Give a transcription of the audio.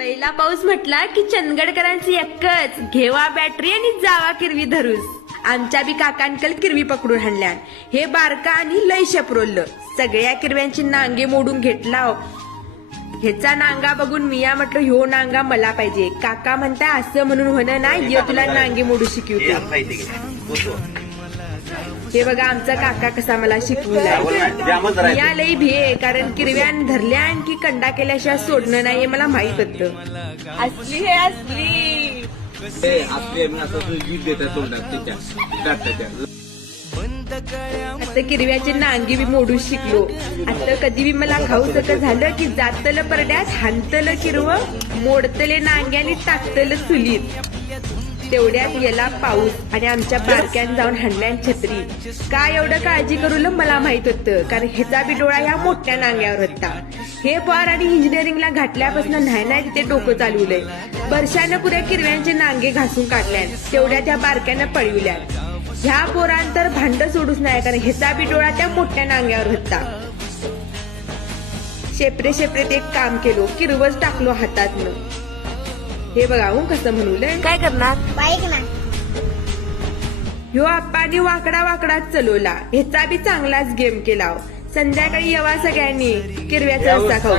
पहिला पाऊस म्हटला की चंदगडकरांची एकच घेवा बॅटरी आणि जावा किरवी धरूस. आमच्या बी काकांकल किरवी पकडून हाणल्या हे बारका आणि लय शपरोललं. सगळ्या किरव्यांची नांगे मोडून घेतला ह्याचा नांगा बघून मिया म्हटलं ह्यो नांगा मला पाहिजे. काका म्हणताय असं म्हणून होणं ना ये तुला नांगे मोडू शिकवतो. हे बघा आमचा काका कसा मला शिकवला. मिया लई भिये कारण किरव्यान धरल्या आणखी कंडा केल्याशिवाय सोडणं नाही हे मला माहीत होतं. असली हे असली. आता किरव्याचे नांगी बी मोडू शिकलो. आता कधी बी मला खाऊ सक झालं की जातलं परड्यात हाणतलं किरव मोडतले नांग्याने टाकतलं चुलीत. तेवढ्यात गेला पाऊस आणि आमच्या बारक्यान जाऊन हाणल्यान छत्री. काय एवढं काळजी करू मला माहीत होतं कारण ह्याचा बी डोळा या मोठ्या नांग्यावर होता. हे पार आणि इंजिनिअरिंगला घातल्यापासून नाही नाही तिथे डोकं चालवलंय. वर्षानं पुऱ्या किरव्यांचे नांगे घासून काढल्यान तेवढ्या त्या बारक्यानं पळविल्या ह्या पोरांतर भांड सोडूच नाही कारण ह्याचा बी डोळा त्या मोठ्या नांग्यावर होता. शेपरे शेपरेत एक काम केलो किरवच टाकलो हातातनं. हे बघा हो कसं म्हणूलय काय करणार? बाईक ना. ह्यो आप्पानी वाकडा वाकडाच चलवला. ह्याचा बी चांगलाच गेम केला. संध्याकाळी येवा सगळ्यांनी. किरव्याचा रस्सा खाऊ